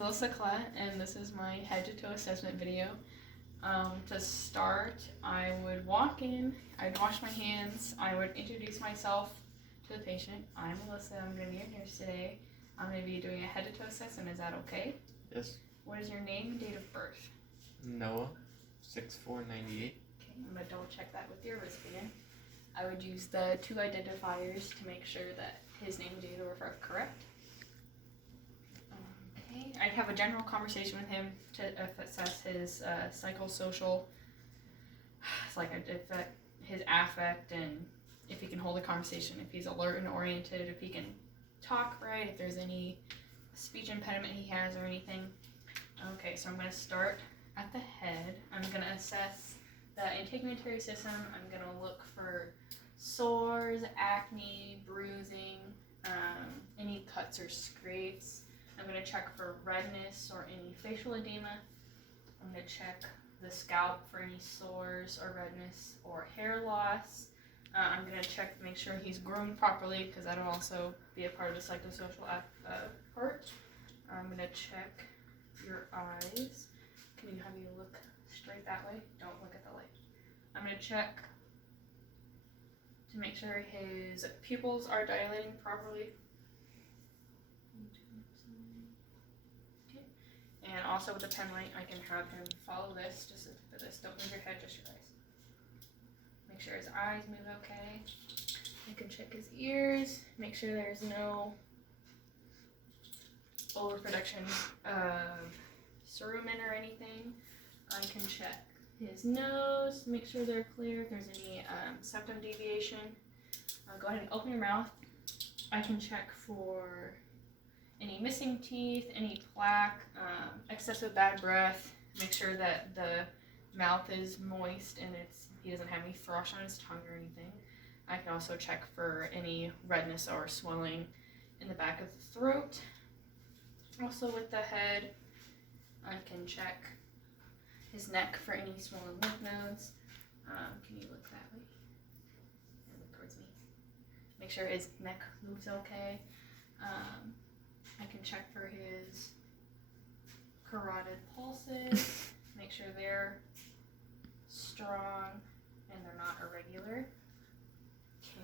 Alyssa Collette, and this is my head to toe assessment video. To start, I would walk in, I'd wash my hands, I would introduce myself to the patient. I'm Alyssa, I'm going to be your nurse today. I'm going to be doing a head to toe assessment, is that okay? Yes. What is your name and date of birth? Noah, 6'4", 98. Okay, I'm going to double check that with your wristband. I would use the two identifiers to make sure that his name and date of birth are correct. Okay, I'd have a general conversation with him to assess his psychosocial, his affect, and if he can hold a conversation, if he's alert and oriented, if he can talk right, if there's any speech impediment he has or anything. Okay, so I'm going to start at the head. I'm going to assess the integumentary system. I'm going to look for sores, acne, bruising, any cuts or scrapes. I'm going to check for redness or any facial edema. I'm going to check the scalp for any sores or redness or hair loss. I'm going to check to make sure he's groomed properly, because that'll also be a part of the psychosocial part. I'm going to check your eyes. Can you have you look straight that way? Don't look at the light. I'm going to check to make sure his pupils are dilating properly. And also with the pen light, I can have him follow this, just for this. Don't move your head, just your eyes. Make sure his eyes move okay. You can check his ears, make sure there's no overproduction of cerumen or anything. I can check his nose, make sure they're clear. If there's any septum deviation, go ahead and open your mouth. I can check for any missing teeth, any plaque, excessive bad breath. Make sure that the mouth is moist and he doesn't have any thrush on his tongue or anything. I can also check for any redness or swelling in the back of the throat. Also with the head, I can check his neck for any swollen lymph nodes. Can you look that way? And look towards me. Make sure his neck moves okay. I can check for his carotid pulses, make sure they're strong and they're not irregular.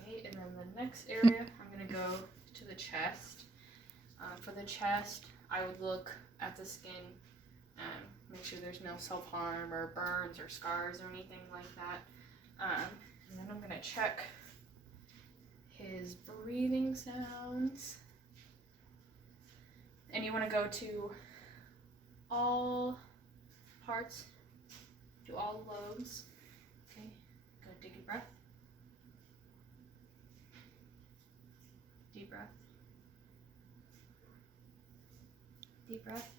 Okay, and then the next area, I'm going to go to the chest. For the chest, I would look at the skin and make sure there's no self-harm or burns or scars or anything like that. And then I'm going to check his breathing sounds. And you want to go to all parts, to all lobes. Okay, go take a breath. Deep breath. Deep breath.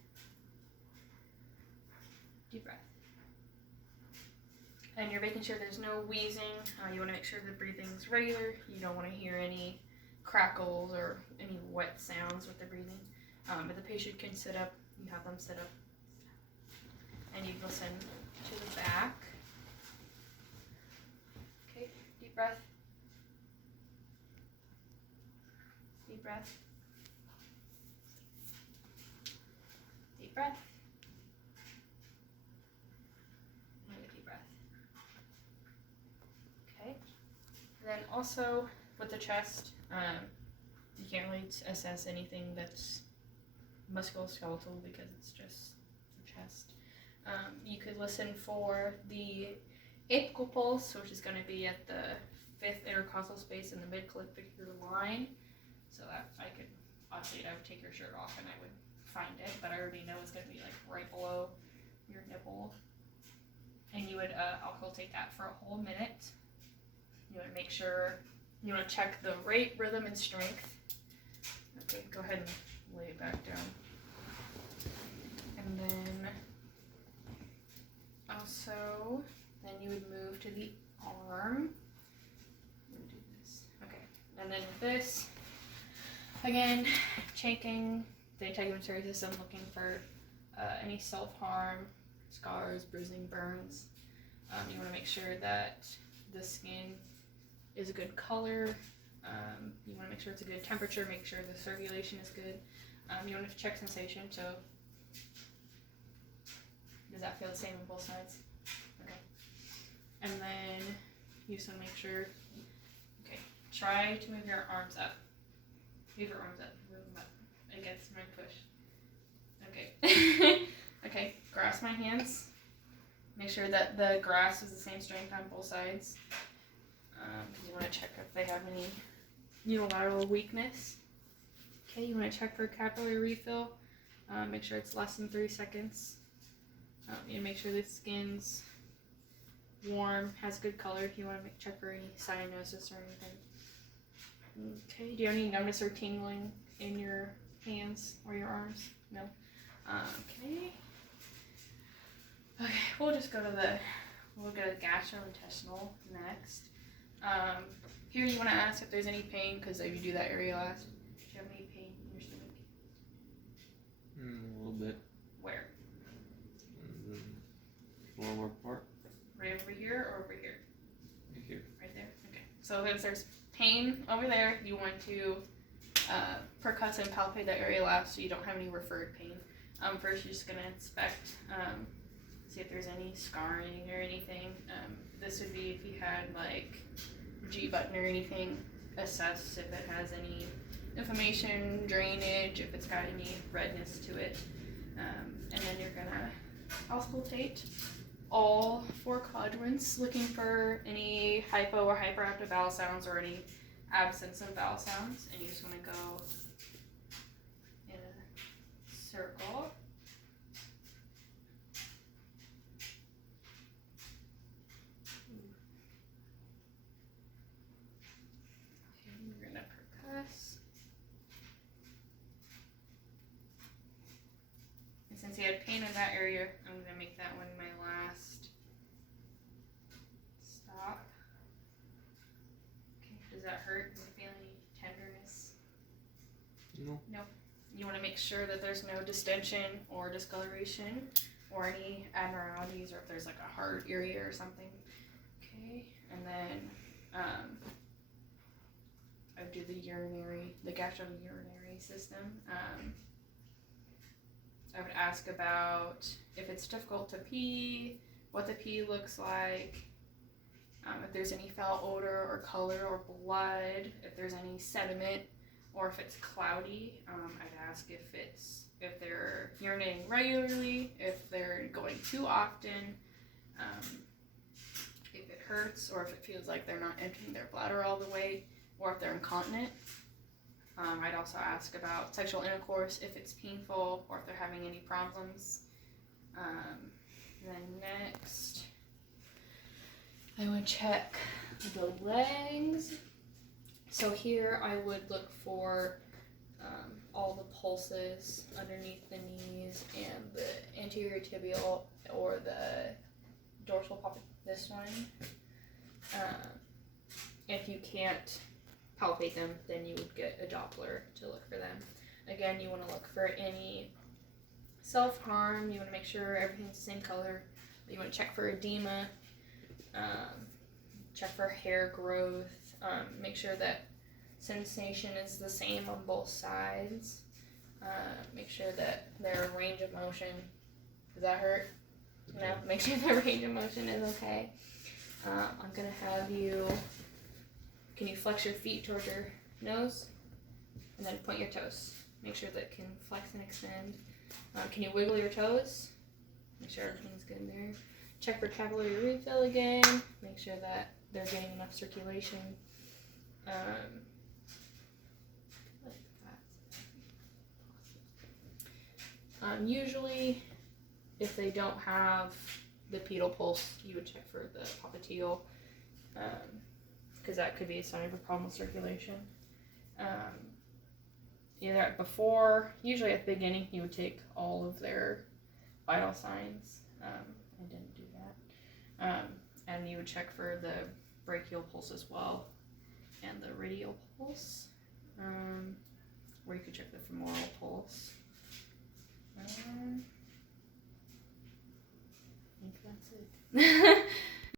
Deep breath. And you're making sure there's no wheezing. You want to make sure the breathing's regular. You don't want to hear any crackles or any wet sounds with the breathing. If the patient can sit up, you have them sit up. And you listen to the back. Okay, deep breath. Deep breath. Deep breath. Another deep breath. Okay. And then also with the chest, you can't really assess anything that's musculoskeletal because it's just the chest. You could listen for the apical pulse, which is going to be at the 5th intercostal space in the mid-clavicular line. So that I could, obviously I would take your shirt off and I would find it, but I already know it's going to be like right below your nipple. And you would auscultate that for a whole minute. You want to make sure, you want to check the rate, rhythm, and strength. Okay, go ahead and lay it back down. And then also, then you would move to the arm. Do this. Okay, and then with this, again, checking the integumentary system, looking for any self-harm, scars, bruising, burns. You want to make sure that the skin is a good color. You want to make sure it's a good temperature, make sure the circulation is good. You want to check sensation, so Does that feel the same on both sides? Okay. And then you just want to make sure. Okay. Try to move your arms up. Move your arms up. Move them up against my push. Okay. Okay. Grasp my hands. Make sure that the grasp is the same strength on both sides. Because you want to check if they have any unilateral weakness. Okay. You want to check for capillary refill. Make sure it's less than 3 seconds. You make sure the skin's warm, has good color. You want to check for any cyanosis or anything. Okay, do you have any numbness or tingling in your hands or your arms? No? Okay. Okay, we'll just go to we'll go to gastrointestinal next. Here you want to ask if there's any pain, because if you do that area last. Do you have any pain in your stomach? A little bit. Where? Lower part. Right over here or over here? Right here. Right there? Okay. So if there's pain over there, you want to percuss and palpate that area last so you don't have any referred pain. First, you're just going to inspect, see if there's any scarring or anything. This would be if you had like G-button or anything. Assess if it has any inflammation, drainage, if it's got any redness to it. And then you're going to auscultate all 4 quadrants, looking for any hypo or hyperactive vowel sounds or any absence of vowel sounds. And you just want to go in a circle. Okay, you're going to percuss. And since you had pain in that area, I'm going to make that one my last stop. Okay, does that hurt? Do you feel any tenderness? No. No. You want to make sure that there's no distension or discoloration or any abnormalities, or if there's like a hard area or something. Okay, and then I would do the gastrourinary system. I would ask about if it's difficult to pee, what the pee looks like, if there's any foul odor or color or blood, if there's any sediment, or if it's cloudy. I'd ask if they're urinating regularly, if they're going too often, if it hurts, or if it feels like they're not emptying their bladder all the way, or if they're incontinent. I'd also ask about sexual intercourse, if it's painful, or if they're having any problems. Then next, I would check the legs. So here I would look for all the pulses underneath the knees and the anterior tibial or the dorsal popliteal, this one. If you can't palpate them, then you would get a Doppler to look for them. Again, you want to look for any self-harm. You want to make sure everything's the same color. You want to check for edema, check for hair growth, make sure that sensation is the same on both sides. Make sure that their range of motion, does that hurt? No, make sure their range of motion is okay. I'm going to have you, can you flex your feet towards your nose? And then point your toes. Make sure that it can flex and extend. Can you wiggle your toes? Make sure everything's good there. Check for capillary refill again. Make sure that they're getting enough circulation. Usually, if they don't have the pedal pulse, you would check for the popliteal, because that could be a sign of a problem with circulation. Either before, usually at the beginning, you would take all of their vital signs. I didn't do that. And you would check for the brachial pulse as well, and the radial pulse, or you could check the femoral pulse. I think that's it.